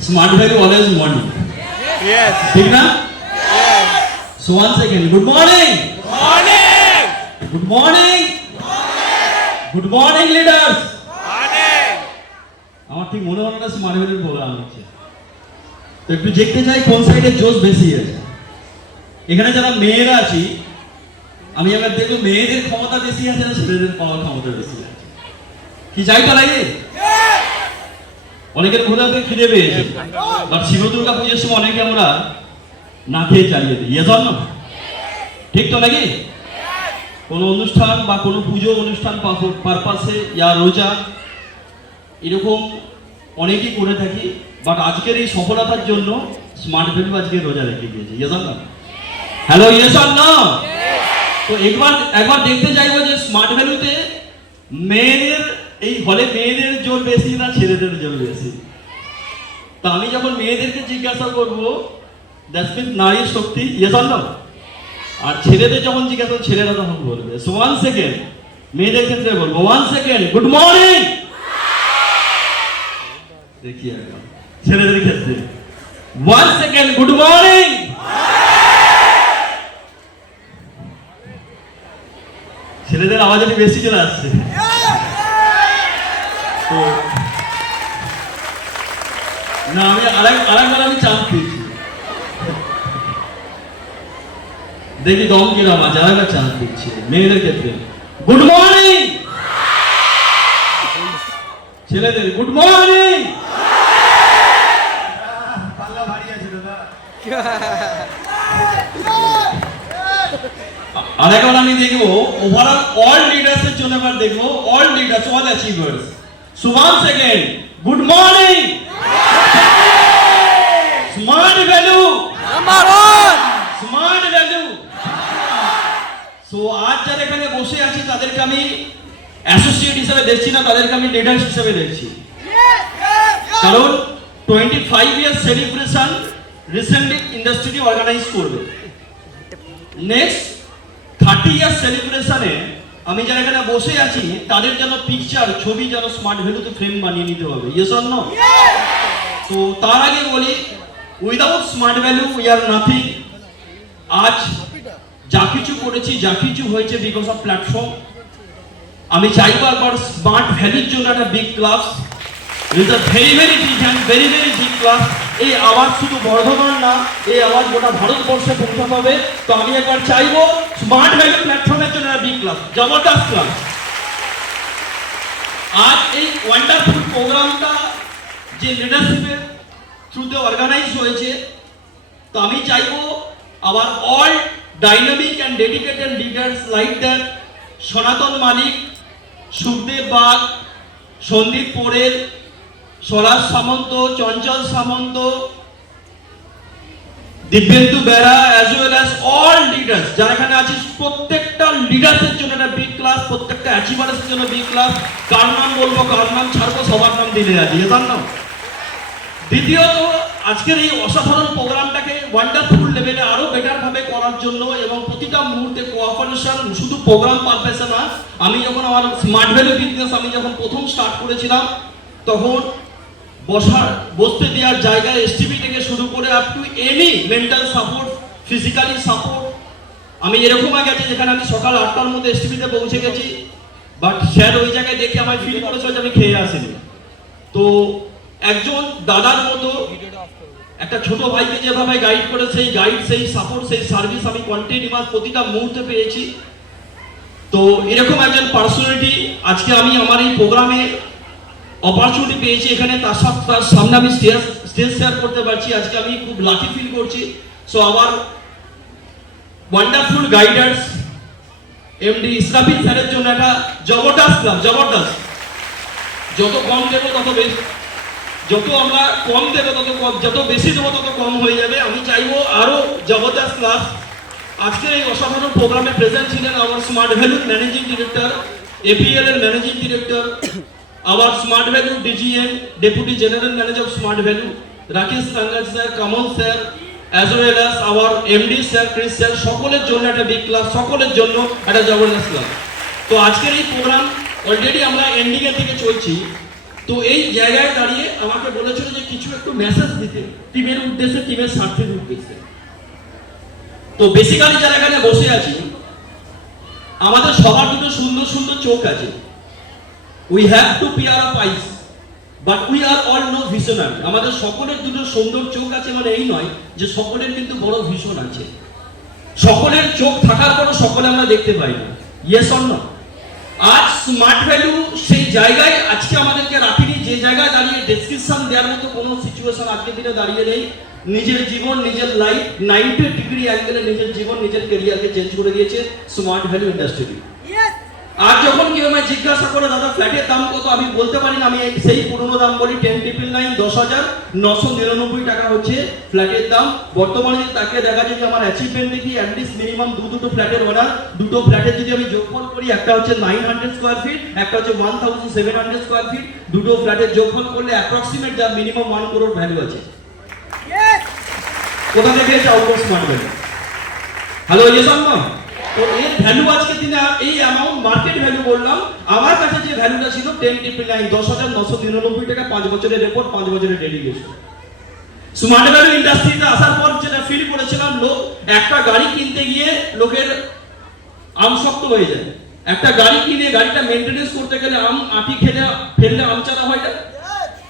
Smart value always morning. Yes. ठीक ना? Yes. So once again, good morning. Morning. Good morning. Good morning, leaders. Morning. আমার ঠিক মনে হলো না স্মার্ট ভ্যালুর প্রোগ্রাম হচ্ছে। তো একটু দেখতে চাই কোন সাইডে জোশ বেশি আছে। এখানে যারা মেয়েরা আছি, আমি এবার দেখবো মেয়েদের ক্ষমতা বেশি আছে না ছেলেদের পাওয়ার ক্ষমতা বেশি আছে। কি চাইটা লাগে? অনেকের ক্ষুধাতে খিদে পেয়েছে, বাট শিব দুর্গা পুজোর সময় অনেকে আমরা না খেয়ে চালিয়ে দিই। এজন্য ঠিক তো নাকি? কোনো অনুষ্ঠান বা কোনো পুজো অনুষ্ঠান পারপাসে ইয়া রোজা এরকম অনেকেই করে থাকি, বাট আজকের এই সফলতার জন্য স্মার্ট ভ্যালু আজকে রোজা রেখে দিয়েছে। এজন্য হ্যালো এজন্য তো একবার দেখতে চাইবো যে স্মার্ট ভ্যালুতে মেয়েদের এই হলে মেয়েদের জোর বেশি না ছেলেদের জোর বেশি। তা আমি যখন মেয়েদেরকে জিজ্ঞাসা করবো দ্যাটস মিন নারীর শক্তি, ইয়েস অর নো? আর ছেলেদের যখন জিজ্ঞাসা ছেলেরা তখন বলবে। সো 1 সেকেন্ড মেয়েদের ক্ষেত্রে বলবো 1 সেকেন্ড গুড মর্নিং। দেখি একদম ছেলেদের ক্ষেত্রে 1 সেকেন্ড গুড মর্নিং। ছেলেদের আওয়াজ একটু বেশি চলে আসছে। তো না আমি আরেকবার আমি চান্স পেয়েছি, দেখি দম কিরম আছে। আরেকবার চান্স দিচ্ছি মেয়েদের ক্ষেত্রে গুড মর্নিং, ছেলেদের গুড মর্নিং। আর এখন আমি দেখবো ওভারঅল অল লিডার্স এর জন্য এবার দেখবো all leaders all achievers. So 1 second good morning. Smart value Number one. Smart value. So আজ যারা এখানে বসে আছি তাদেরকে আমি অ্যাসোসিয়েট হিসেবে দেখছি না, তাদেরকে আমি লিডার হিসেবে দেখছি। কারণ 25 year celebration recently industry organise করবে। নেক্সট 30 ইয়ার সেলিব্রেশনে আমি যারা এখানে বসে আছি তাদের যেন পিকচার ছবি যেন স্মার্ট ভ্যালুতে ফ্রেম বানিয়ে নিতে হবে। Yes or no? তো তার আগে বলি without smart value we are nothing. আজ যা কিছু করেছি যা কিছু হয়েছে বিকজ অফ প্ল্যাটফর্ম। আমি চাইবো একবার স্মার্ট ভ্যালুর জন্য একটা big class. It is a very very big and very very big class. এই আওয়াজ শুধু বর্ধমান না, এই আওয়াজ গোটা ভারতবর্ষে পৌঁছাতে হবে। তো আমি একবার চাইবো স্মার্ট ভ্যালু প্ল্যাটফর্মের জন্য একটা বিগ ক্লাস, জবরদস্ত ক্লাস। আজ এই ওয়ান্ডারফুল প্রোগ্রামটা যে লিডারশিপের থ্রুতে অর্গানাইজ হয়েছে, তো আমি চাইবো আবার all dynamic and dedicated leaders like that Sanatan Malik, Sukhdev Bag, Sandip Porel, Swaraj Samanta, Chanchal Samanta, Dibyendu Bera as well as all leaders যারা এখানে আছিস, প্রত্যেকটা লিডার্সের জন্য একটা বিগ ক্লাস, প্রত্যেকটা অ্যাচিভার্সের জন্য বিগ ক্লাস। কার নাম বলবো কার নাম ছাড়বো সবার নাম দিলে আছি, এটার নাম। দ্বিতীয়ত আজকের এই অসাধারণ প্রোগ্রামটাকে ওয়ান্ডারফুল লেভেলে আরো বেটার ভাবে করার জন্য এবং প্রতিটা মুহূর্তে কোঅপারেশন, শুধু প্রোগ্রাম পারপাসে না। আমি যখন আমার স্মার্ট ভ্যালু বিজনেস আমি যখন প্রথম স্টার্ট করেছিলাম তখন বসতে দেওয়ার জায়গায় এসটিভি থেকে শুরু করে up to any mental support, physically support. আমি এরকম গেছি যেখানে আমি সকাল 8টার মধ্যে এসটিভিতে পৌঁছে গেছি, বাট স্যার ওই জায়গায় দেখে আমার ফিল করেছিল যে আমি খেয়ে আসিনি। তো একজন দাদার মতো একটা ছোট ভাইকে যেভাবে গাইড করে সেই গাইড, সেই সাপোর্ট, সেই সার্ভিস আমি কন্টিনিউয়াস প্রতিটা মুহূর্তে পেয়েছি। তো এরকম একজন পার্সোনালিটি আজকে আমি আমার এই প্রোগ্রামে অপরচুনিটি পেয়েছি এখানে, তার সামনে আমি স্টেজ শেয়ার করতে পারছি। আজকে আমি খুব লাকি ফিল করছি। সো আমার ওয়ান্ডারফুল গাইডার্স এমডি ইসরাফিল স্যারের জন্য একটা জবরদস্ত ক্লাব, জবরদস্ত। যত কম দেবো তত বেশি, যত আমরা কম দেবো তত কম, যত বেশি দেবো তত কম হয়ে যাবে। আমি চাইবো আরো জবরদস্ত ক্লাস। আজকে এই অসাধারণ প্রোগ্রামে প্রেজেন্ট ছিলেন আমার smart value managing director, APL এর managing director, our Smart Value DGM, Deputy General Manager of Smart Value, Rakesh Rangan sir, Kamal sir, as well as our MD sir, Chris sir, সকলের জন্য একটা big class, সকলের জন্য একটা জবরদস্ত class. তো আজকের এই প্রোগ্রাম অলরেডি আমরা এন্ডিং এর দিকে চলছি। তো এই জায়গায় দাঁড়িয়ে আমাকে বলেছিল যে কিছু একটু মেসেজ দিতে টিমের উদ্দেশ্যে, টিমের স্বার্থের উদ্দেশ্যে। তো বেসিক্যালি যারা এখানে বসে আছি, আমাদের সবার দুটো সুন্দর সুন্দর চোখ আছে। We have two pair of eyes, but we are all no visionary. আমাদের সকলের দুটো সুন্দর চোখ আছে মানে এই নয় যে সকলের কিন্তু বড় ভিশন আছে। সকলের চোখ থাকার পরও সকলে আমরা দেখতে পাই না। Yes or no? আজ স্মার্ট ভ্যালু সেই জায়গায় আজকে আমাদেরকে রাখিনি, যে জায়গায় দাঁড়িয়ে ডেসক্রিপশন দেওয়ার মতো কোনো সিচুয়েশন আজকের দিনে দাঁড়িয়ে নেই। নিজের জীবন, নিজের লাইফ 90 ডিগ্রি অ্যাঙ্গেলে নিজের জীবন, নিজের ক্যারিয়ারকে চেঞ্জ করে দিয়েছে স্মার্ট ভ্যালু ইন্ডাস্ট্রি। আর যখন কেউ আমায় জিজ্ঞাসা করে দাদা ফ্ল্যাটের দাম কত, আমি বলতে পারি না। আমি সেই পুরনো দাম বলি, 10,999 10,999 টাকা হচ্ছে ফ্ল্যাটের দাম। বর্তমানে যদি তাকে দেখা যায় যে আমার অ্যাচিভমেন্ট দেখি অ্যাটলিস্ট মিনিমাম দুটো ফ্ল্যাটের ওনার, দুটো ফ্ল্যাটের যদি আমি যোগফল করি, একটা হচ্ছে 900 স্কোয়ার ফিট, একটা হচ্ছে 1,700 স্কোয়ার ফিট, দুটো ফ্ল্যাটের যোগফল করলে অ্যাপ্রক্সিমেট যা মিনিমাম 1 crore ভ্যালু আছে। কোথা থেকে এসে outdoor smart value? Hello, yes or no? তো এর ভ্যালু আজকে দিনে এই অ্যামাউন্ট মার্কেট ভ্যালু বললাম। আমার কাছে যে ভ্যালুটা ছিল 10,999 10,999 টাকা, 5 বছরের রেকর্ড, 5 বছরের ডেডিকেশন। স্মার্ট ভ্যালু ইন্ডাস্ট্রিতে আসার পর যেটা ফিল করেছিলাম, লোক একটা গাড়ি কিনতে গিয়ে লোকের আমশক্ত হয়ে যায়। একটা গাড়ি কিনে গাড়িটা মেইনটেনেন্স করতে গেলে আটি ফেললে আমচারা হয় না,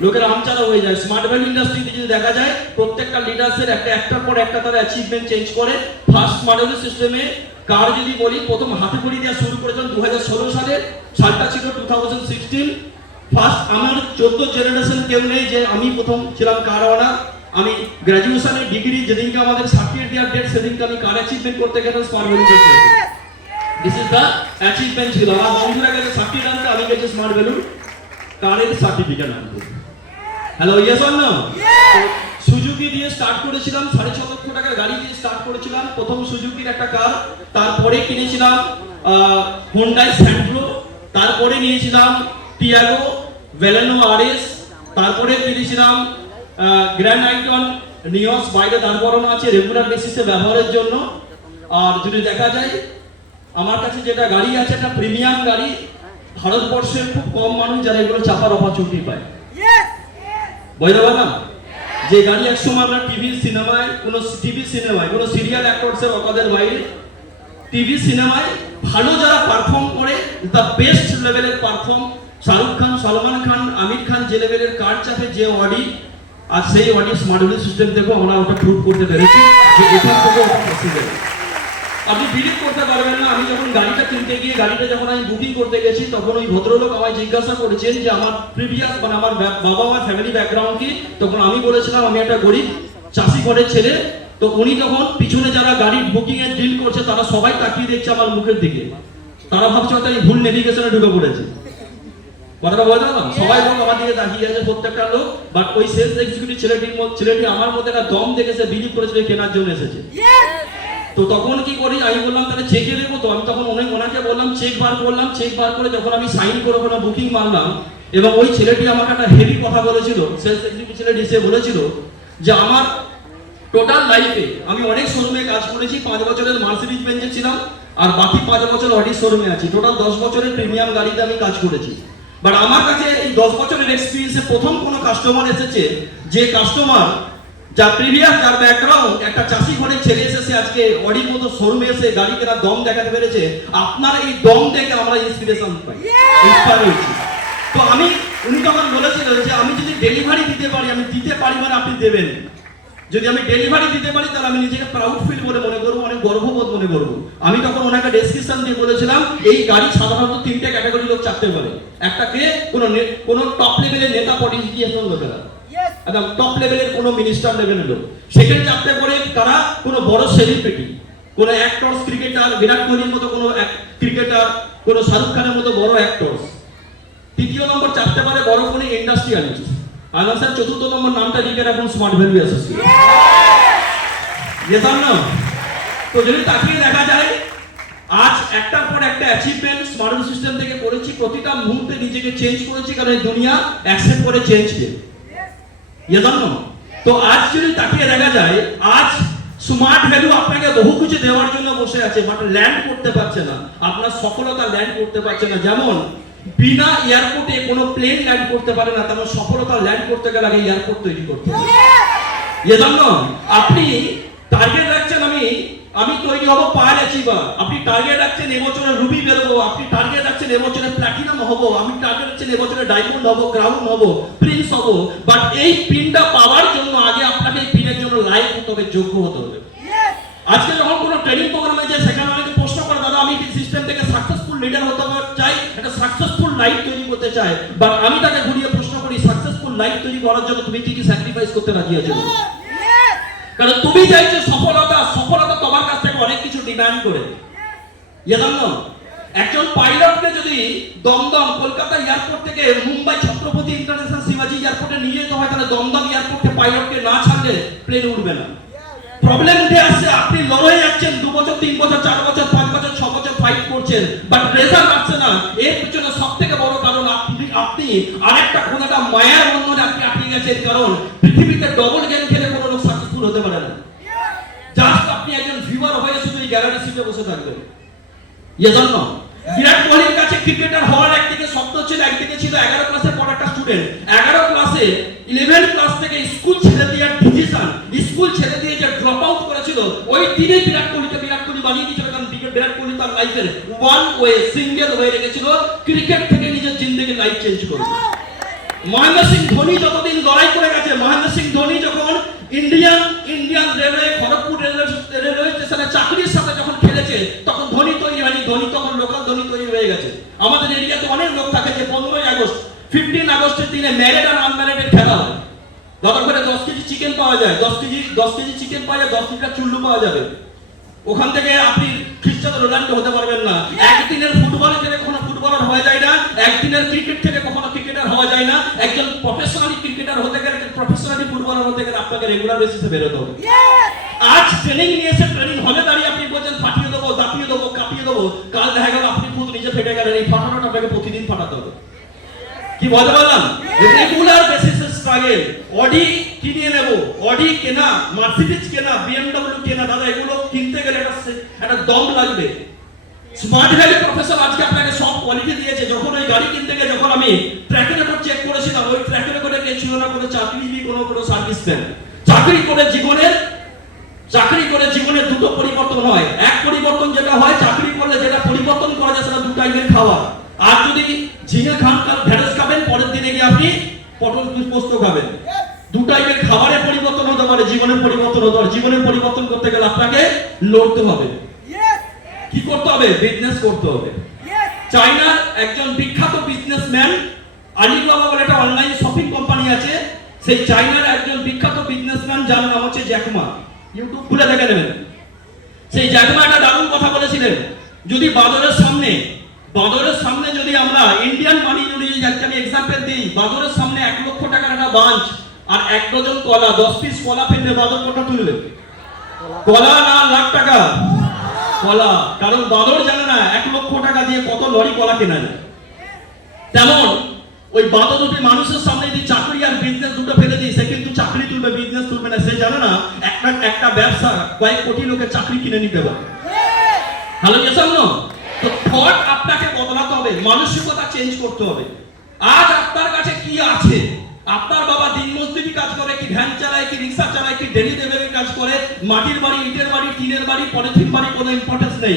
লোকের আমচারা হয়ে যায়। স্মার্ট ভ্যালু ইন্ডাস্ট্রিতে যদি দেখা যায় প্রত্যেকটা লিডার্সের একটার পর একটা তারা অ্যাচিভমেন্ট চেঞ্জ করে। ফার্স্ট স্মার্ট ভ্যালু সিস্টেমে কার যদি বলি, প্রথম হাতে খড়ি দেওয়া শুরু করেছিলাম 2016 সালে, সালটা ছিল 2016। ফার্স্ট আমার 14 জেনারেশন কেউ নেই যে আমি প্রথম ছিলাম কার ওনার। আমি গ্র্যাজুয়েশনের ডিগ্রি যেদিনকে আমাদের সার্টিফিকেট দেওয়ার ডেট, সেদিনকে আমি কার অ্যাচিভমেন্ট করতে গেলাম স্মার্ট ভ্যালু করতে। দিস ইজ দ্য অ্যাচিভমেন্ট ছিল। আমার বন্ধুরা গেছে সার্টিফিকেট আনতে, আমি গেছি স্মার্ট ভ্যালু কারের সার্টিফিকেট আনতে। Hello, yes or no? Suzuki দিয়ে স্টার্ট করেছিলাম, 6.5 লক্ষ টাকার গাড়ি দিয়ে স্টার্ট করেছিলাম, প্রথম সুজুকির একটা কার। তারপরে কিনেছিলাম হোন্ডাই স্যান্ট্রো, তারপরে নিয়েছিলাম টিয়াগো, ভেলেনো আরএস, তারপরে কিনেছিলাম গ্র্যান্ড আইকন, নিওস, বাইরে দাঁড় করানো আছে রেগুলার বেসিসে ব্যবহারের জন্য। আর যদি দেখা যায় আমার কাছে যেটা গাড়ি আছে, একটা প্রিমিয়াম গাড়ি, ভারতবর্ষের খুব কম মানুষ যারা এগুলো চাপার অপরচুনিটি পায়। বুঝতে পারলাম যে গাড়ি একসময় আমরা টিভি সিনেমায়, কোনো সিরিয়াল অ্যাক্টরসের অকাদের বাইরে টিভি সিনেমায় ভালো যারা পারফর্ম করে, দ্য বেস্ট লেভেলের পারফর্ম, শাহরুখ খান, সালমান খান, আমির খান যে লেভেলের কার চাপে যে অডি, আর সেই অডি স্মার্ট ভ্যালু সিস্টেম দেখো আমরা ওটা প্রুভ করতে পেরেছি যে এখান থেকে ওটা পসিবল। আপনি বিলিভ করতে পারবেন না, আমি যখন গাড়িটা কিনতে গিয়ে গাড়িটা যখন আমি বুকিং করতে গেছি, তখন ওই ভদ্রলোক আমায় জিজ্ঞাসা করেছেন যে আমার প্রিভিয়াস মানে আমার বাবা মার ফ্যামিলি ব্যাকগ্রাউন্ড কি। তখন আমি বলেছিলাম আমি একটা গরিব চাষি ঘরের ছেলে। তো উনি তখন পিছনে যারা গাড়ির বুকিং এর ডিল করছে তারা সবাই তাকিয়ে দেখছে আমার মুখের দিকে, তারা ভাবছে হয়তো আমি ভুল নেভিগেশনে ঢুকে পড়েছি। কথাটা বলতে পারলাম? সবাই লোক আমার দিকে তাকিয়ে আছে, প্রত্যেকটা লোক। বাট ওই সেলস এক্সিকিউটিভ ছেলেটি আমার মধ্যে একটা দম দেখেছে, বিলিভ করেছিল কেনার জন্য এসেছে। তো তখন কি করি, আমি বললাম তাহলে চেকে দেবো। তো আমি তখন ওনাকে বললাম চেক বার করলাম। চেক বার করে যখন আমি সাইন করে ওখানে বুকিং মারলাম, এবং ওই ছেলেটি আমাকে একটা হেভি কথা বলেছিল, সেলস এক্সিকিউটিভ ছেলেটি সে বলেছিল যে আমার টোটাল লাইফে আমি অনেক শোরুমে কাজ করেছি, 5 বছরের মার্সিডিজ বেঞ্জে ছিলাম, আর বাকি 5 বছর অডি শোরুমে আছি। টোটাল 10 বছরের প্রিমিয়াম গাড়িতে আমি কাজ করেছি। বাট আমার কাছে এই 10 বছরের এক্সপিরিয়েন্সে প্রথম কোনো কাস্টমার এসেছে, যে কাস্টমার যার প্রিভিয়াস যার ব্যাকগ্রাউন্ড একটা চাষি ঘরের ছেলে এসেছে আজকে অডির মতো শোরুমে এসে গাড়ি কেনার দম দেখাতে পেরেছে। আপনার এই দম দেখে আমরা ইন্সপিরেশন পাই, ইন্সপায়ার হয়েছি। তো উনি তখন বলেছিলেন যে আমি যদি ডেলিভারি দিতে পারি, আমি দিতে পারি মানে আপনি দেবেন। যদি আমি ডেলিভারি দিতে পারি তাহলে আমি নিজেকে প্রাউড ফিল বলে মনে করবো, অনেক গর্ববোধ মনে করবো। আমি তখন ওনাকে ডেসক্রিপশন দিয়ে বলেছিলাম এই গাড়ি সাধারণত 3টে ক্যাটাগরি লোক চাপতে পারে। একটা কে, কোনো টপ লেভেলের নেতা পলিটিশিয়ান লোকেরা, একদম টপ লেভেলের কোনো মিনিস্টার লেভেলের লোক। সেকেন্ড চাপতে পারে তারা কোনো বড় সেলিব্রিটি, কোনো অ্যাক্টরস, ক্রিকেটার, বিরাট কোহলির মতো কোনো ক্রিকেটার, কোনো শাহরুখ খানের মতো বড় অ্যাক্টরস। তৃতীয় নম্বর চাপতে পারে বড় কোনো ইন্ডাস্ট্রিয়ালিস্ট। আর স্যার চতুর্থ নম্বর নামটা লিখে রাখুন স্মার্ট ভ্যালু অ্যাসোসিয়েট। তো যদি তাকিয়ে দেখা যায় আজ একটার পর একটা অ্যাচিভমেন্ট স্মার্ট ভ্যালু সিস্টেম থেকে করেছি, প্রতিটা মুহূর্তে নিজেকে চেঞ্জ করেছি, কারণ এই দুনিয়া অ্যাকসেপ্ট করে চেঞ্জকে। তো আজ যদি তাকিয়ে দেখা যায় আজ স্মার্ট ভ্যালু আপনাকে বহু কিছু দেওয়ার জন্য বসে আছে, বাট ল্যান্ড করতে পারছে না, আপনার সফলতা ল্যান্ড করতে পারছে না। যেমন বিনা এয়ারপোর্টে কোনো প্লেন ল্যান্ড করতে পারে না, তেমন সফলতা ল্যান্ড করতে গেলে আগে এয়ারপোর্ট তৈরি করতে হবে। এজন্য আপনি টার্গেট রাখছেন আমি তৈরি হব পার অ্যাচিভার, আপনি টার্গেট রাখছেন এবছরে রুবি বেরোবো, আপনি টার্গেট রাখছেন এবছরে প্ল্যাটিনাম হব, আমি টার্গেট রাখছেন এবছরে ডায়মন্ড হব, ক্রাউন হব, প্রিন্স হব। বাট এই পিনটা পাওয়ার জন্য আগে আপনাকে এই পিনের জন্য লাইভ হতে হবে, যোগ্য হতে হবে। আজকে যখন কোনো ট্রেনিং প্রোগ্রামে যায় সেখানে অনেকে প্রশ্ন করে, দাদা আমি সিস্টেম থেকে সাকসেসফুল লিডার হতে চাই, একটা সাকসেসফুল লাইফ তৈরি করতে চাই, বাট আমি তাকে ঘুরিয়ে প্রশ্ন করি সাকসেসফুল লাইফ তৈরি করার জন্য তুমি কি কি স্যাক্রিফাইস করতে রাজি আছো? কারণ তুমি চাইছো সফলতা তোমার কাছ থেকে অনেক কিছু ডিমান্ড করে। এজন্য একজন পাইলটকে যদি দমদম কলকাতা এয়ারপোর্ট থেকে মুম্বাই ছত্রপতি ইন্টারন্যাশনাল শিবাজি এয়ারপোর্টে নিয়ে যেতে হয়, তাহলে দমদম এয়ারপোর্টে পাইলটকে না ছাড়লে প্লেন উঠবে না। প্রবলেম উঠে আসছে, আপনি লড়াই যাচ্ছেন 2 বছর 3 বছর 4 বছর 5 বছর 6 বছর ফাইট করছেন, বাট রেজাল্ট আসছে না। এর পিছনে সবথেকে বড় কারণ আপনি আরেকটা কোন একটা মায়ার বন্ধনে আপনি আটকে গেছেন। কারণ পৃথিবীতে ডবল গেম খেলে কোনো লোক সাকসেসফুল হতে পারে না। জাস্ট আপনি একজন ভিউয়ার হয়ে শুধু এই গ্যালারি সিটে বসে থাকবেন। এজন্য বিরাট কোহলির কাছে ক্রিকেটার হওয়ার একদিকে স্বপ্ন ছিল, একদিকে ছিল 11 ক্লাসের পর একটা স্টুডেন্ট। 11 ক্লাসে 11 ক্লাস থেকে স্কুল ছেড়ে দিয়ে ডিসিশন, স্কুল ছেড়ে দিয়ে যে ড্রপ আউট করেছিল, ওই দিনে বিরাট কোহলি বানিয়ে দিয়েছিল। কারণ বিরাট কোহলি তার লাইফের ওয়ান ওয়ে সিঙ্গেল ওয়ে রেখেছিল, ক্রিকেট থেকে নিজের জিন্দেগির লাইফ চেঞ্জ করবে। মহেন্দ্র সিং ধোনি যতদিন লড়াই করে গেছে, মহেন্দ্র সিং ধোনি যখন ইন্ডিয়ান রেলওয়ে খড়গপুর রেলওয়ে স্টেশনে চাকরির সাথে যখন খেলেছে, তখন ধোনি তৈরি হয়নি, ধোনি তখন লোকাল ধোনি তৈরি হয়ে গেছে। আমাদের এরিয়াতে অনেক লোক থাকে যে 15 আগস্ট 15 আগস্টের দিনে ম্যারিড আর আনম্যারিডের খেলা হয়। দাদা করে 10 কেজি চিকেন পাওয়া যায়, 10 কেজি চিকেন পাওয়া যায়, 10 লিটার চুল্লু পাওয়া যাবে। ওখান থেকে আপনি খ্রিস্টান রোনাল্ডো হতে পারবেন না। একদিনের ফুটবলে থেকে কখনো ফুটবলার হওয়া যায় না, একদিনের ক্রিকেট থেকে কখনো ক্রিকেটার হওয়া যায় না। একজন প্রফেশনালি ক্রিকেটার হতে গেলে, প্রফেশনালি ফুটবলার হতে গেলে আপনাকে রেগুলার বেসিসে বেরোতে হবে। আজ ট্রেনিং নিয়েছে, ট্রেনিং হলে দাঁড়িয়ে আপনি বলছেন ফাটিয়ে দেবো, দাপিয়ে দেবো, কাঁপিয়ে দেবো, কাল দেখা গেল আপনি খুব নিজে ফেটে গেলেন। এই ফাটানোটা আপনাকে প্রতিদিন ফাটাতে হবে। কি বলতে পারলাম? রেগুলার বেসিসে স্ট্রাগল। অডি কিনে নেব, অডি কেনা, মার্সিডিজ কেনা, বিএমডব্লিউ কেনা, দাদা এগুলো কিনতে গেলে একটা দম লাগবে। স্মার্ট ভ্যালি প্রফেসর আজকে আপনাকে সব কোয়ালিটি দিয়েছে। যখন ওই গাড়ি কিনতে গিয়ে যখন আমি ট্র্যাকের উপর চেক করেছিলাম, ওই ট্র্যাকের উপরে কে ছিল না কোনো চাকরিজীবী, কোনো সার্ভিস ম্যান। চাকরি করে জীবনের দুটো পরিবর্তন হয়। এক পরিবর্তন যেটা হয়, চাকরি করলে যেটা পরিবর্তন করা যায় সেটা 2 টাইমের খাওয়া। আর যদি ঝিঙে খান, ঢেঁড়স খাবেন, পরের দিনে গিয়ে আপনি পটল পোস্ত খাবেন। 2 টাইমের খাবারের পরিবর্তন হতে পারে, জীবনের পরিবর্তন হতে পারে। জীবনের পরিবর্তন করতে গেলে আপনাকে লড়তে হবে। কি করতে হবে? বিজনেস করতে হবে। চায়নার একজন বিখ্যাত বিজনেসম্যান, আলিবাবা বলে একটা অনলাইন শপিং কোম্পানি আছে, সেই চায়নার একজন বিখ্যাত বিজনেসম্যান যার নাম হচ্ছে জ্যাকমা। ইউটিউব খুলে দেখে নেবেন। সেই জ্যাকমা একটা দারুণ কথা বলেছিলেন, যদি বাজারের সামনে যদি আমরা ইন্ডিয়ান মানি যদি আমি এক্সাম্পল দিই, বাজারের সামনে 1 লক্ষ টাকার একটা বাঞ্চ আর 1 ডজন কলা, 10 পিস কলা ফেললে বাজার কত তুলবে? কলা না লাখ টাকা? কলা। কারণ বাদর জানে না 1 লক্ষ টাকা দিয়ে কত লরি কলা কেনা যায়। তেমন ওই বাদর দুটি মানুষের সামনে যদি চাকরি আর বিজনেস দুটো ফেলে দিই, সে কিন্তু চাকরি তুলবে, বিজনেস তুলবে না। সে জানে না একটা ব্যবসা কয়েক কোটি লোকের চাকরি কিনে নিতে পারে। হ্যালো গেছেন না? তো থট আপনাকে বদলাতে হবে, মানসিকতা চেঞ্জ করতে হবে। আজ আপনার কাছে কি আছে? আপনার বাবা দিন মজদুরি কাজ করে, কি ভ্যান চালায়, কি রিক্সা চালায়, কি ডেলি লেবারের কাজ করে, মাটির বাড়ি, ইটের বাড়ি, টিনের বাড়ি, পলিথিন বাড়ি, কোনো ইম্পর্টেন্স নেই।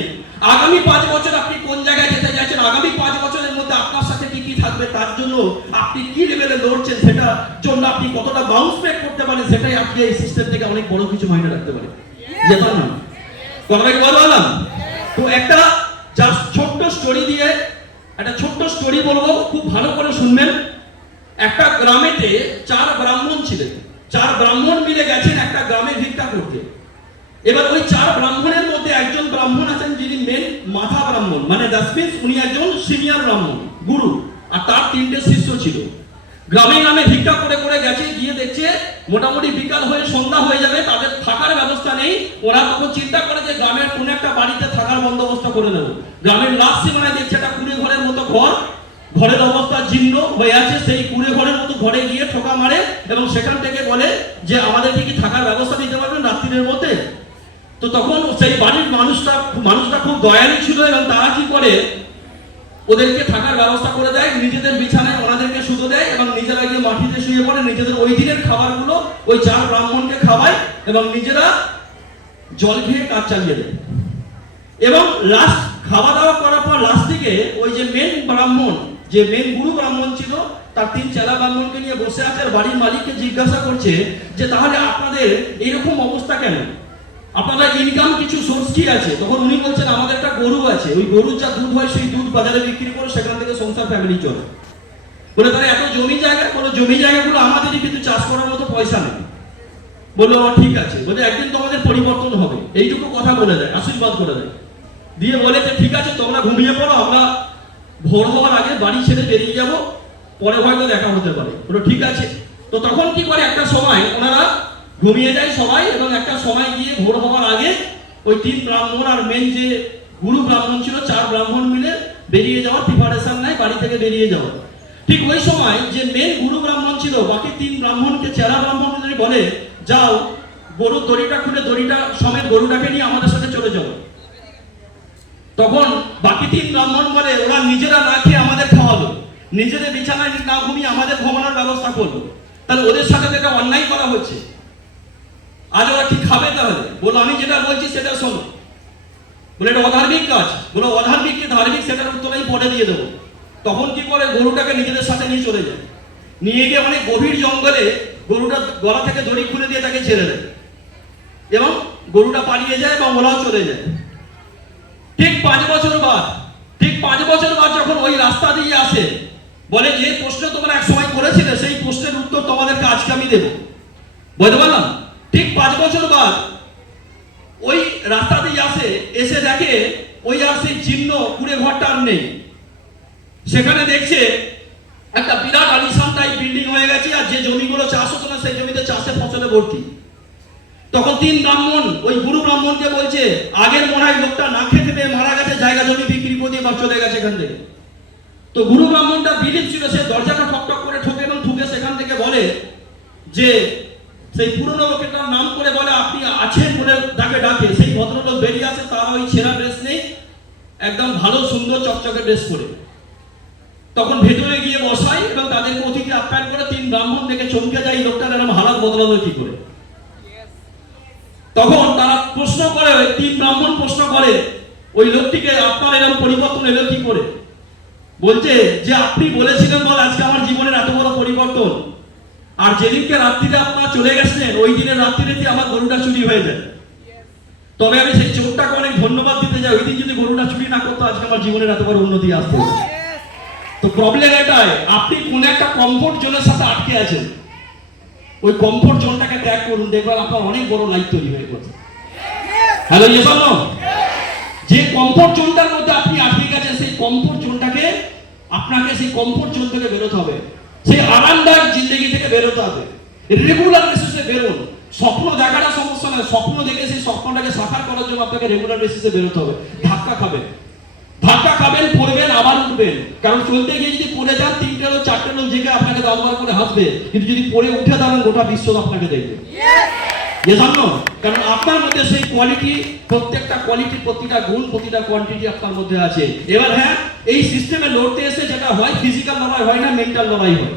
আগামী 5 বছর আপনি কোন জায়গায় যেতে চাইছেন, আগামী 5 বছরের মধ্যে আপনার সাথে কি কি থাকবে, তার জন্য আপনি কি লেভেলে লড়ছেন, সেটা জন্য আপনি কতটা বাউন্স ব্যাক করতে পারেন, সেটাই আপনি এই সিস্টেম থেকে অনেক বড় কিছু মাইনে রাখতে পারেন। যেতাম না কথাটা কি বললাম? তো একটা জাস্ট ছোট্ট স্টোরি বলবো, খুব ভালো করে শুনবেন। একটা গ্রামেতে 4 ব্রাহ্মণ ছিলেন। 4 ব্রাহ্মণ মিলে গেছেন একটা গ্রামে ভিক্ষা করতে। এবার ওই 4 ব্রাহ্মণের মধ্যে একজন ব্রাহ্মণ আছেন যিনি মেন মাথা ব্রাহ্মণ, মানে দ্যাট মিন্স উনি একজন সিনিয়র ব্রাহ্মণ, গুরু, আর তার 3টে শিষ্য ছিল। গ্রামে ভিক্ষা করে গেছে, গিয়ে দেখছে মোটামুটি বিকাল হয়ে সন্ধ্যা হয়ে যাবে, তাদের থাকার ব্যবস্থা নেই। ওরা তখন চিন্তা করে যে গ্রামের কোন একটা বাড়িতে থাকার বন্দোবস্ত করে নেব। গ্রামের লাস্ট সীমানায় দেখছে একটা কুড়ে ঘরের মতো ঘরের অবস্থা জীর্ণ হয়ে আছে। সেই কুড়ে ঘরের মতো ঘরে গিয়ে ঠোকা মারে এবং সেখান থেকে বলে যে আমাদেরকে কি থাকার ব্যবস্থা দিতে পারবেন রাত্রির মধ্যে? তো তখন সেই বাড়ির মানুষটা খুব দয়ালু ছিল এবং তারা কি করে, ওদেরকে থাকার ব্যবস্থা করে দেয়, নিজেদের বিছানায় ওনাদেরকে শুতে দেয় এবং নিজেরা গিয়ে মাটিতে শুয়ে পড়ে, নিজেদের ওই দিনের খাবারগুলো ওই 4 ব্রাহ্মণকে খাওয়ায় এবং নিজেরা জল খেয়ে কাজ চালিয়ে দেয়। এবং লাস্ট খাওয়া দাওয়া করার পর লাস্ট দিকে ওই যে মেন ব্রাহ্মণ, যে মেন গুরু ব্রাহ্মণ ছিল, তার 3 চেলা ব্রাহ্মণকে নিয়ে বসে আছে আর বাড়ির মালিককে জিজ্ঞাসা করছে যে তাহলে আপনাদের এরকম অবস্থা কেন, আপনাদের ইনকাম কিছু সোর্স কি আছে? তখন উনি বলছেন আমাদের একটা গরু আছে, ওই গরুর যা দুধ হয় সেই দুধ বাজারে বিক্রি করে সেখান থেকে সংসার ফ্যামিলি চলে। বলে তাহলে এত জমি জায়গা, কোনো জমি জায়গাগুলো আমাদেরই, কিন্তু চাষ করার মতো পয়সা নেই। বললো ঠিক আছে, বলে একদিন তোমাদের পরিবর্তন হবে, এইটুকু কথা বলে দেয়, আশীর্বাদ করে দেয়, দিয়ে বলে যে ঠিক আছে তোমরা ঘুমিয়ে পড়ো, আমরা ভোর হওয়ার আগে বাড়ি ছেড়ে বেরিয়ে যাব, পরে হয়তো দেখা হতে পারে। বলো ঠিক আছে। তো তখন কি করে, একটা সময় ওনারা ঘুমিয়ে যায় সবাই এবং একটা সময় গিয়ে ভোর হওয়ার আগে ওই 3 ব্রাহ্মণ আর মেন যে গুরু ব্রাহ্মণ ছিল 4 ব্রাহ্মণ মিলে বেরিয়ে যাওয়ার প্রিপারেশন নেয়, বাড়ি থেকে বেরিয়ে যাওয়া। ঠিক ওই সময় যে মেন গুরু ব্রাহ্মণ ছিল বাকি 3 ব্রাহ্মণকে চেলা ব্রাহ্মণ বলে যাও গরুর দড়িটা খুলে দড়িটা সমেত গরুটাকে নিয়ে আমাদের সাথে চলে যাও। তখন বাকি 3 ব্রাহ্মণ বলে ওরা নিজেরা না খেয়ে আমাদের খাওয়ালো, নিজেদের বিছানায় না ঘুমিয়ে আমাদের ঘুমানোর ব্যবস্থা করলো, তাহলে ওদের সাথে এটা অন্যায় করা হচ্ছে, আজ ওরা কি খাবে? তাহলে বলো আমি যেটা বলছি সেটা শোনো। বলে এটা অধার্মিক কাজ। বলো অধার্মিক কি ধার্মিক সেটার উত্তর আমি পরে দিয়ে দেবো। তখন কি করে গরুটাকে নিজেদের সাথে নিয়ে চলে যায়, নিয়ে গিয়ে অনেক গভীর জঙ্গলে গরুটা গলা থেকে দড়ি খুলে দিয়ে তাকে ছেড়ে দেয় এবং গরুটা পালিয়ে যায় এবং ওরাও চলে যায়। ঠিক 5 বছর বাদ যখন ওই রাস্তা দিয়ে আসে, বলে যে প্রশ্ন তোমরা এক সময় করেছিলে সেই প্রশ্নের উত্তর তোমাদেরকে আজকে আমি দেবো। বুঝতে পারলাম? ঠিক 5 বছর বাদ ওই রাস্তা দিয়ে আসে, এসে দেখে ওই আর সেই চিহ্ন কুড়ে ঘরটা আর নেই। সেখানে দেখছে একটা বিরাট আলিশান টাইপ বিল্ডিং হয়ে গেছে আর যে জমিগুলো চাষ হতো না সেই জমিতে চাষে ফসলে ভর্তি। তখন 3 ব্রাহ্মণ ওই গুরু ব্রাহ্মণকে বলছে আগের মনে হয় লোকটা না খেতে পেয়ে মারা গেছে, জায়গা জমি বিক্রি করে দিয়ে বা চলে গেছে এখান থেকে। তো গুরু ব্রাহ্মণটা বিলিভ ছিল, সে দরজাটা ঠকঠক করে ঠোকে এবং ঠুকে সেখান থেকে বলে যে সেই পুরনো লোকেটার নাম করে বলে আপনি আছেন বলে তাকে ডাকে। সেই ভদ্রলোক বেরিয়ে আসে, তার ওই ছেঁড়া ড্রেস নেই, একদম ভালো সুন্দর চকচকে ড্রেস পরে। তখন ভেতরে গিয়ে বসাই এবং তাদেরকে অতিথি আপ্যায়ন করে 3 ব্রাহ্মণ দেখে চমকে যায় এই লোকটার এরকম হালাত বদলালো কি করে। তখন তারা প্রশ্ন করে, 3 ব্রাহ্মণ প্রশ্ন করে ওই লোকটিকে আপনার এরকম পরিবর্তন এলো কি করে? বলছে যে আপনি বলেছিলেন বল আজকে আমার জীবনের এত বড় পরিবর্তন, আর যেদিনকে রাত্রিতে আপনারা চলে গেছিলেন ওই দিনের রাত্রিতে আমার গরুটা চুরি হয়ে যায়। তবে আমি সেই চোরটাকে অনেক ধন্যবাদ দিতে চাই, ওই দিন যদি গরুটা চুরি না করতো আজকে আমার জীবনের এত বড় উন্নতি আসতো। তো প্রবলেম এটাই, আপনি কোন একটা কমফোর্ট জোনের সাথে আটকে আছেন, ওই কমফোর্ট জোনটাকে ত্যাগ করুন, দেখবেন আপনার অনেক বড় লাইফ তৈরি হয়ে গেছে। Hello yes or no? যে কমফোর্ট জোনটার মধ্যে আপনি আটকে গেছেন সেই কমফোর্ট জোনটাকে আপনাকে সেই কমফোর্ট জোন থেকে বেরোতে হবে, সেই আরামদায়ক জিন্দগি থেকে বেরোতে হবে। রেগুলার বেসিসে বেরোন। স্বপ্ন দেখাটা সমস্যা নয়, স্বপ্ন দেখে সেই স্বপ্নটাকে সাকার করার জন্য আপনাকে রেগুলার বেসিসে বেরোতে হবে। ধাক্কা খাবেন, পড়বেন, আবার উঠবেন। কারণ চলতে গিয়ে যদি পড়ে যান 3টে লোক 4টে লোক জেগে আপনাকে দামবার করে হাসবে, কিন্তু যদি পড়ে উঠে দাঁড়ান গোটা বিশ্ব আপনাকে দেখবে। কারণ আপনার মধ্যে সেই কোয়ালিটি, প্রত্যেকটা কোয়ালিটি, প্রতিটা গুণ, প্রতিটা কোয়ান্টিটি আপনার মধ্যে আছে। এবার হ্যাঁ, এই সিস্টেমে লড়তে এসে যেটা হয় ফিজিক্যাল লড়াই হয় না, মেন্টাল লড়াই হয়।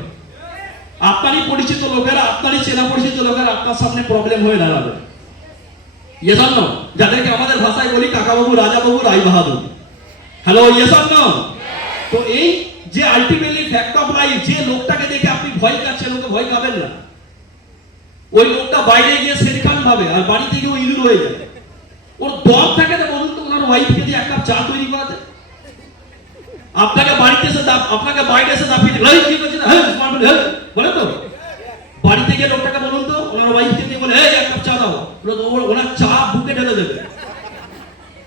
আপনারই পরিচিত লোকেরা, আপনারই চেনা পরিচিত লোকেরা আপনার সামনে প্রবলেম হয়ে দাঁড়াবে। Yes or no? যাদেরকে আমাদের ভাষায় বলি কাকাবাবু, রাজাবাবু, Rai Bahadur. Hello yes or no? তো এই যে আলটিমেটলি ফ্যাক্ট অফ লাইফ, যে লোকটাকে দেখে আপনি ভয় পাচ্ছেন ওকে ভয় পাবেন না। ওই লোকটা বাইরে গিয়ে শেরখান ভাবে আর বাড়িতে গিয়ে ইঁদুর হয়ে যায়। ওর দম থাকে না, বলুন তো ওনার ওয়াইফকে দিয়ে 1 কাপ চা তৈরি করাতে, আপনাকে বাড়িতে এসে আপনাকে বাইরে এসে দাপিয়ে দিল, কি করছেন বলে তো বাড়িতে গিয়ে লোকটাকে বলুন তো ওনার ওয়াইফকে দিয়ে বলে 1 কাপ চা দাও, ওনার চা বুকে ঢেলে দেবে,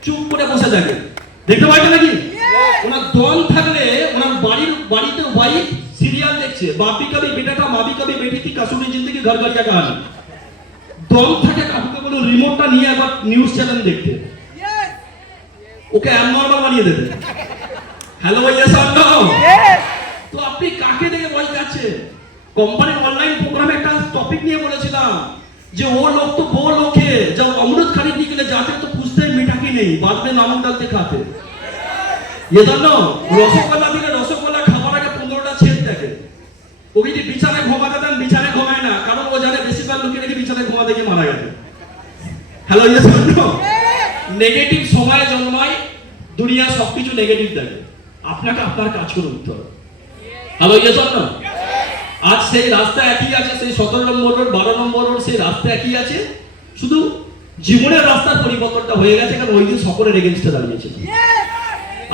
চুপ করে বসে থাকে। দেখতে পাইছে নাকি? ওনার দম থাকলে ওনার বাড়িতে ওয়াইফ সিরিয়াল দেখছে, বাপি কবি বেটা থা মাবি কবি বেটি থি কাসুরি জিন্দেগি ঘর ঘরিয়া কাহানি। দম থাকে কাকুকে বলুন রিমোটটা নিয়ে একবার নিউজ চ্যানেল দেখতে, ওকে অ্যাবনর্মাল বানিয়ে দেবে। Hello yes or no? তো আপনি কাকে দেখে ভয় পাচ্ছেন? কোম্পানির অনলাइन प्रोग्राम একটা টপিক নিয়ে বলেছিলাম যে ও লোক তো वो लोग है जब अमरूद खरीदने के लिए जाते तो पूछते हैं मीठा की नहीं, बाद में नमक डालते खाते। এজন্য রসগোল্লা দিলে রসগোল্লা খাবার আগে 15টা ছেদ দেখে। ওকে যদি বিছানায় ঘুমাতে দেন বিছানায় ঘুমায় না, কারণ ও জানে বেশিরভাগ লোকে নাকি বিছানায় ঘুমাতে গিয়ে মারা গেছে। হ্যালো এজন্য নেগেটিভ সময় জন্মায়, দুনিয়া সবকিছু নেগেটিভ দেখে। আপনাকে আপনার কাজ করে উঠতে হবে। হ্যালো এজন্য আজ সেই রাস্তা একই আছে, সেই 17 নম্বর রোড 12 নম্বর রোড সেই রাস্তা একই আছে, শুধু জীবনের রাস্তার পরিবর্তনটা হয়ে গেছে, কারণ ওই দিন সকলের এগেনস্টে দাঁড়িয়েছে।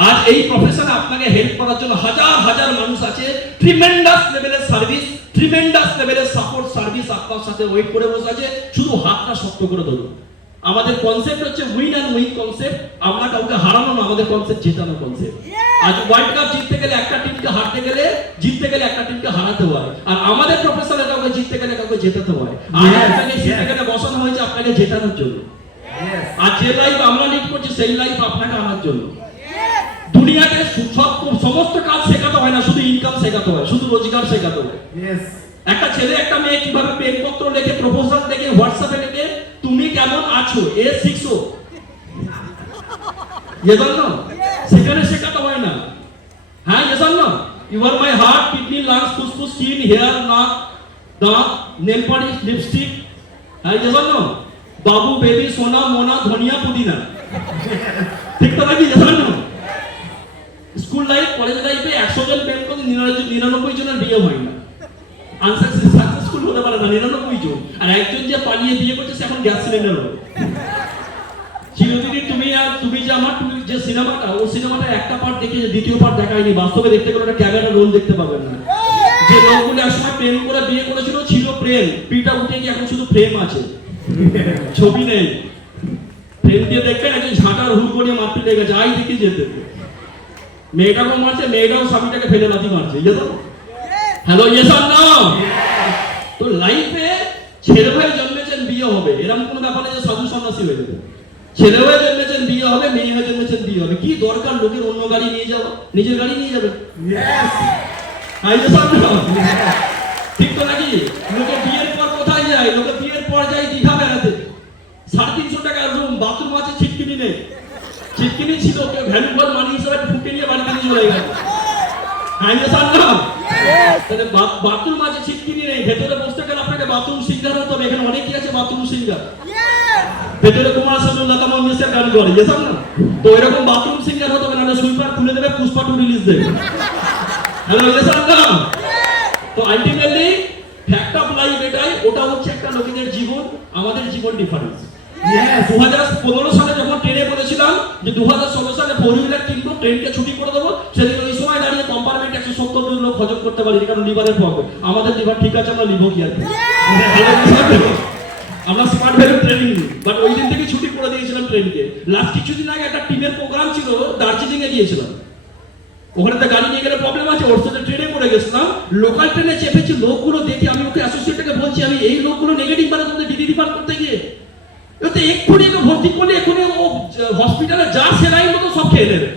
আজ এই প্রফেশনে আপনাকে হেল্প করার জন্য হাজার হাজার মানুষ আছে, ট্রিমেন্ডাস লেভেলের সার্ভিস, ট্রিমেন্ডাস লেভেলের সাপোর্ট সার্ভিস আপনার সাথে ওয়েট করে বসে আছে, শুধু হাতটা শক্ত করে ধরুন। আমাদের কনসেপ্ট হচ্ছে উইন অ্যান্ড উইন কনসেপ্ট। আমরা কাউকে হারানো না, আমাদের কনসেপ্ট জেতানো কনসেপ্ট। আজ ওয়ার্ল্ড কাপ জিততে গেলে একটা টিমকে হারতে গেলে, জিততে গেলে একটা টিমকে হারাতে হয়, আর আমাদের প্রফেশনে কাউকে জিততে গেলে কাউকে জেতাতে হয়। আর আপনাকে সেটাকে বসানো হয়েছে আপনাকে জেতানোর জন্য। আর যে লাইফ আমরা লিড করছি সেই লাইফ আপনাকে আনার জন্য। দুনিয়াতে সমস্ত কাজ শেখাতে হয় না, শুধু ইনকাম শেখাতে হয়, শুধু রোজগার শেখাতে হয়। একটা ছেলে একটা মেয়ে কিভাবে প্রেমপত্র লিখে, প্রপোজাল লিখে, হোয়াটসঅ্যাপে লিখে তুমি কেমন আছো এ শিখছো, এজন্য সেখানে শেখাতে হয় না। হ্যাঁ এজন্য you are my heart, kidney, lungs, ফুসফুস, স্কিন, হেয়ার, নাক, দাঁত, নেল পালিশ, লিপস্টিক। হ্যাঁ এজন্য বাবু, বেবি, সোনা, মোনা, ধনিয়া, পুদিনা। ঠিক তো নাকি? এজন্য স্কুল লাইফ, কলেজ লাইফে 100 জন প্রেম করে 99 জনের বিয়ে হয় না, সাকসেসফুল হতে পারে না 99 জন। আর একজন যে পালিয়ে বিয়ে করছে সে এখন গ্যাস সিলিন্ডার হবে। চিরদিনই তুমি আর তুমি যে আমার তুমি যে সিনেমাটা, ও সিনেমাটা একটা পার্ট দেখে দ্বিতীয় পার্ট দেখায়নি, বাস্তবে দেখতে গেলে একটা ক্যামেরা রোল দেখতে পাবেন না। যে লোকগুলো একসময় প্রেম করে বিয়ে করেছিল ছিল প্রেম, পিটা উঠে গিয়ে এখন শুধু প্রেম আছে, ছবি নেই। প্রেম দিয়ে দেখবেন একজন ঝাঁটার হুল করে মারতে লেগে গেছে, আই দেখে যেতে মেয়েটাকেও মারছে, মেয়েটাও স্বামীটাকে ফেলে লাথি মারছে। Hello yes or no? তো লাইফে ছেলে হয়ে জন্মেছেন বিয়ে হবে, এরকম কোনো ব্যাপার নেই যে সাধু সন্ন্যাসী হয়ে যাবে। ছেলে হয়ে জন্মেছেন বিয়ে হবে, মেয়ে হয়ে জন্মেছেন বিয়ে হবে। কি দরকার লোকের অন্য গাড়ি নিয়ে যাওয়া, নিজের গাড়ি নিয়ে যাবে। ঠিক তো নাকি? লোকে বিয়ের পর কোথায় যায়? লোকে বিয়ের পর যায় দীঘা বেড়াতে, 350 টাকার রুম, বাথরুম আছে, ছিটকিনি নেই। ছিটকিনি ছিল কেউ ভ্যালু ফর মানি হিসেবে ঢুকে নিয়ে বাড়িতে নিয়ে চলে গেছে। তাহলে বাথরুম আছে, ছিটকিনি নেই, ভেতরে বসতে গেলে আপনাকে বাথরুম সিঙ্গার হতে হবে। এখানে অনেকেই আছে বাথরুম সিঙ্গার, ভেতরে কুমার শানু, লতা মঙ্গেশকর গান করে, জানেন না? তো এরকম বাথরুম সিঙ্গার হতে হবে না, সুইপার খুলে দেবে, পুষ্পা 2 রিলিজ দেবে। হ্যালো জানেন না? তো আলটিমেটলি ফ্যাক্ট অফ লাইফ এটাই, ওটা হচ্ছে একটা লোকেদের জীবন, আমাদের জীবন ডিফারেন্স। 2015 সালে যখন ট্রেনে বলেছিলাম যে 2016 সালে 4 হুইলার কিনবো, ট্রেনকে ছুটি করে দেবো, সেদিন ওই সময় দাঁড়িয়ে কম্পার্টমেন্ট 170 জন লোক হজম করতে পারি, কারণ লিভারের প্রবলেম। আমাদের লিভার ঠিক আছে, আমরা লিভো কি আর আমরা স্মার্ট ভ্যালু ট্রেনিং, বাট ওই দিন থেকে ছুটি করে দিয়েছিলাম ট্রেনকে। লাস্ট কিছুদিন আগে একটা টিমের প্রোগ্রাম ছিল, দার্জিলিং এ গিয়েছিলাম। ওখানে তো গাড়ি নিয়ে গেলে প্রবলেম আছে, ওর সাথে ট্রেনে পড়ে গেছিলাম। লোকাল ট্রেনে চেপেছি, লোকগুলো দেখি, আমি ওকে অ্যাসোসিয়েটকে বলছি, আমি এই লোকগুলো নেগেটিভ মানে তোমাদের ডিডি রিফার করতে গিয়ে এতে এক্ষুনি ভর্তি করলে এক্ষুনি ও হসপিটালে যা সেলাইন মতো সব খেয়ে নেবে।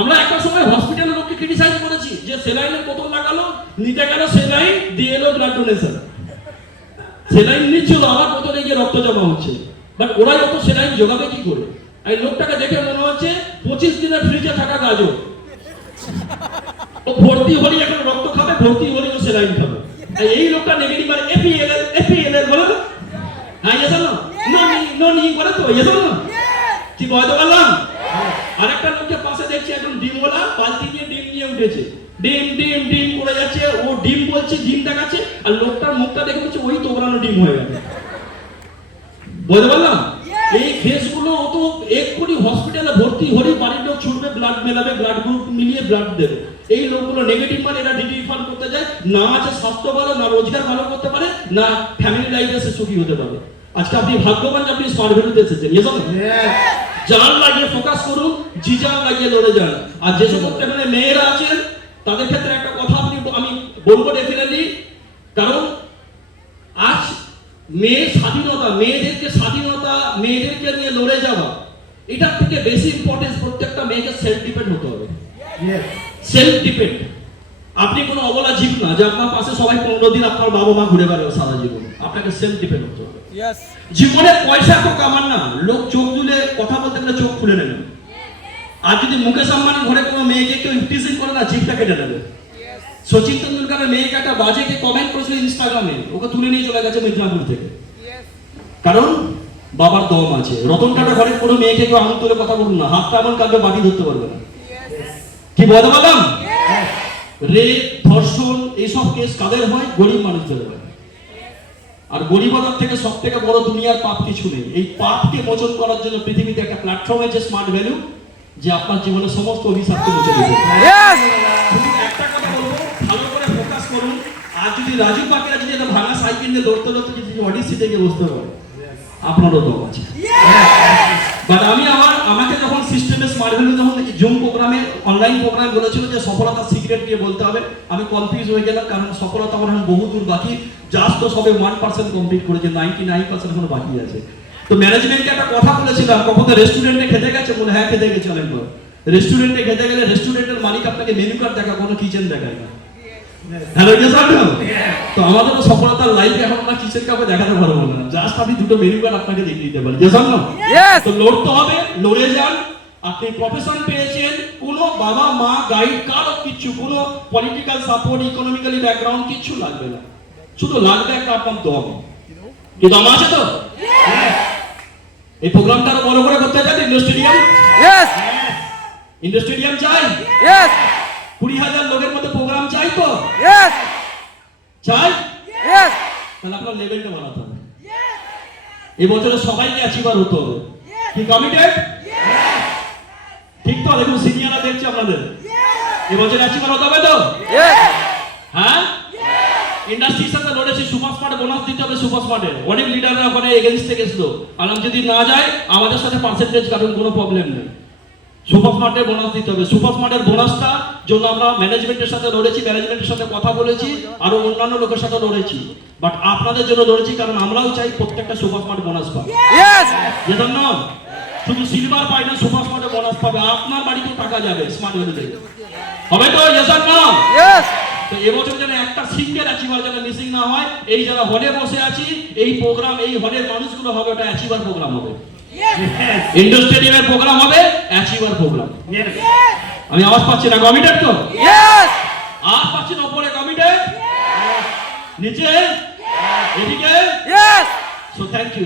আমরা একটা সময় হসপিটালের লোককে ক্রিটিসাইজ করেছি যে সেলাইনের বোতল লাগালো, নিতে গেল সেলাইন, দিয়ে এলো ব্লাড ডোনেশন। সেলাইন নিচ্ছিল, আবার বোতলে গিয়ে রক্ত জমা হচ্ছে। বাট ওরাই অত সেলাইন জোগাবে কি করে? এই লোকটাকে দেখে মনে হচ্ছে 25 দিনের ফ্রিজে থাকা গাজর। ও ভর্তি হলি এখন রক্ত খাবে, ভর্তি হলি ও সেলাইন খাবে। এই লোকটা নেগেটিভ আর এপিএলএল বলে না? হ্যাঁ ইয়েস না? নো নি করে তো ইয়েস না? কি বলতে পারলাম? আরেকটা লোককে পাশে দেখছি একদম ডিমওয়ালা, বালতি দিয়ে ডিম নিয়ে উঠেছে, ডিম ডিম ডিম করে যাচ্ছে, ও ডিম বলছে, ডিম দেখাচ্ছে, আর লোকটার মুখটা দেখে বলছে ওই তো ওরানো ডিম হয়ে গেছে। বলতে পারলাম? এই কেসগুলো ও তো এক্ষুনি হসপিটালে ভর্তি হলে বাড়ির লোক ছুটবে, ব্লাড মেলাবে, ব্লাড গ্রুপ মিলিয়ে ব্লাড দেবে। এই লোকগুলো নেগেটিভ মানে এরা ডিডি রিফান্ড করতে যায়, না আছে স্বাস্থ্য ভালো, না রোজগার ভালো করতে পারে, না ফ্যামিলি লাইফে সে সুখী হতে পারে। আজকে আপনি ভাগ্যবান যে আপনি স্মার্ট ভ্যালুতে এসেছেন। জান লাগিয়ে ফোকাস করুন, জিজান লাগিয়ে লড়ে যান। আর যে সমস্ত এখানে মেয়েরা আছেন তাদের ক্ষেত্রে একটা কথা আমি বলবো ডেফিনেটলি, কারণ আজ মেয়ের স্বাধীনতা, মেয়েদেরকে নিয়ে লড়ে যাওয়া, এটার থেকে বেশি ইম্পর্টেন্স প্রত্যেকটা মেয়েকে সেলফ ডিপেন্ড হতে হবে। Self depend. আপনি কোনো অবলা জীব না যে আপনার পাশে সবাই 15 দিন আপনার বাবা মা ঘুরে বেড়াবে সারা জীবন। আপনাকে সেলফ ডিপেন্ড হতে হবে। জীবনে পয়সা তো কামান না, লোক চোখ তুলে কথা বলতে গেলে চোখ খুলে নেবেন। আর যদি মুকেশ আম্বানির ঘরে কোনো মেয়েকে কেউ টিজিং করে না, জিভটা কেটে দেবে। সচিন তেন্ডুলকারের মেয়েকে একটা বাজেকে কমেন্ট করেছিল ইনস্টাগ্রামে, ওকে তুলে নিয়ে চলে গেছে মিদনাপুর থেকে, কারণ বাবার দম আছে। রতন টাটা ঘরের কোনো মেয়েকে কেউ আঙুল তুলে কথা বলুন না, হাতটা এমন কাঁদবে বাকি ধরতে পারবে না। কি বলতে বললাম? রেপ, ধর্ষণ এইসব কেস কাদের হয়? গরিব মানুষদের হয়। আর গরিবতার থেকে সব থেকে বড় দুনিয়ার পাপ কিছু নেই। এই পাপকে মোচন করার জন্য পৃথিবীতে একটা প্ল্যাটফর্ম আছে স্মার্ট ভ্যালু, যে আপনার জীবনে সমস্ত অভিশাপকে মুছে দেবে। Yes! শুধু একটা কথা বলবো, ভালো করে ফোকাস করুন। আর যদি রাজু পাখিরা যদি একটা ভাঙা সাইকেল নিয়ে দৌড়তে দৌড়তে যদি অডিট সিটে গিয়ে বসতে পারে, আপনারও দম আছে। বাট আমাকে যখন সিস্টেমে স্মার্ট ভ্যালু যখন জুম প্রোগ্রামে অনলাইন প্রোগ্রাম বলেছিল যে সফলতার সিক্রেট দিয়ে বলতে হবে, আমি কনফিউজ হয়ে গেলাম, কারণ সফলতা আমার এখন বহু দূর বাকি। জাস্ট তো সবে 1% কমপ্লিট করেছে, 99% এখনো বাকি আছে। তো ম্যানেজমেন্টকে একটা কথা বলেছিলাম, কখন রেস্টুরেন্টে খেতে গেছে, বলে হ্যাঁ খেতে গেছে অনেকবার। রেস্টুরেন্টে খেতে গেলে রেস্টুরেন্টের মালিক আপনাকে মেনু কার্ড দেখা, কোনো কিচেন দেখায় না। হ্যালো, তো আমাদেরও সফলতার লাইফে এখন আমরা কিচেন কাপে দেখাতে পারবো না, জাস্ট আমি দুটো মেনু কার্ড আপনাকে দেখিয়ে দিতে পারি। Yes! তো লড়তে হবে, লড়ে যান। আপনি প্রফেশন পেয়েছেন, কোনো বাবা মা গাইড কারো কিছু, কোনো পলিটিক্যাল সাপোর্ট, ইকোনমিক্যালি ব্যাকগ্রাউন্ড কিছু লাগবে না, শুধু লাগবে একটা আপনার দম। কি দম আছে তো? এই প্রোগ্রামটা আরো বড় করে করতে চান? Indoor stadium, Yes! Indoor stadium চাই? Yes! 20,000 লোকের মধ্যে প্রোগ্রাম চাই তো? Yes! চাই? Yes! তাহলে আপনার লেভেলটা বাড়াতে হবে। এই বছরে সবাইকে অ্যাচিভার হতে হবে। কি কমিটেড? ঠিক তো? দেখুন সিনিয়ররা দেখছে আপনাদের, এই বছর অ্যাচিভার হতে হবে তো? Yes! হ্যাঁ, ইন্ডাস্ট্রির সাথে লড়েছি, সুপার স্মার্টে বোনাস দিতে হবে। সুপার স্মার্টে অনেক লিডাররা ওখানে এগেনস্টে গেছিল, আলাম যদি না যায় আমাদের সাথে পার্সেন্টেজ কারণ কোনো প্রবলেম নেই, সুপার স্মার্টের বোনাস দিতে হবে। সুপার স্মার্টের বোনাসটা জন্য আমরা ম্যানেজমেন্টের সাথে লড়েছি, ম্যানেজমেন্টের সাথে কথা বলেছি, আরো অন্যান্য লোকের সাথে লড়েছি, বাট আপনাদের জন্য লড়েছি, কারণ আমরাও চাই প্রত্যেকটা সুপার স্মার্ট বোনাস পাই। Yes! যেজন্য শুধু সিলভার পাই না, সুপার স্মার্টে বোনাস পাবে, আপনার বাড়িতেও টাকা যাবে স্মার্ট ভ্যালু থেকে। হবে তো? Yes! তো এবছর যেন একটা সিঙ্গেল অ্যাচিভার যেন মিসিং না হয়। এই যারা হলে বসে আছি, এই প্রোগ্রাম, এই হলের মানুষগুলো হবে, ওটা অ্যাচিভার প্রোগ্রাম হবে। ইন্ডোর স্টেডিয়ামের প্রোগ্রাম হবে অ্যাচিভার প্রোগ্রাম। আমি আওয়াজ পাচ্ছি না? কমিটেড তো? Yes! আওয়াজ পাচ্ছি না? উপরে কমিটেড, নিচে, এদিকে। Yes! So thank you.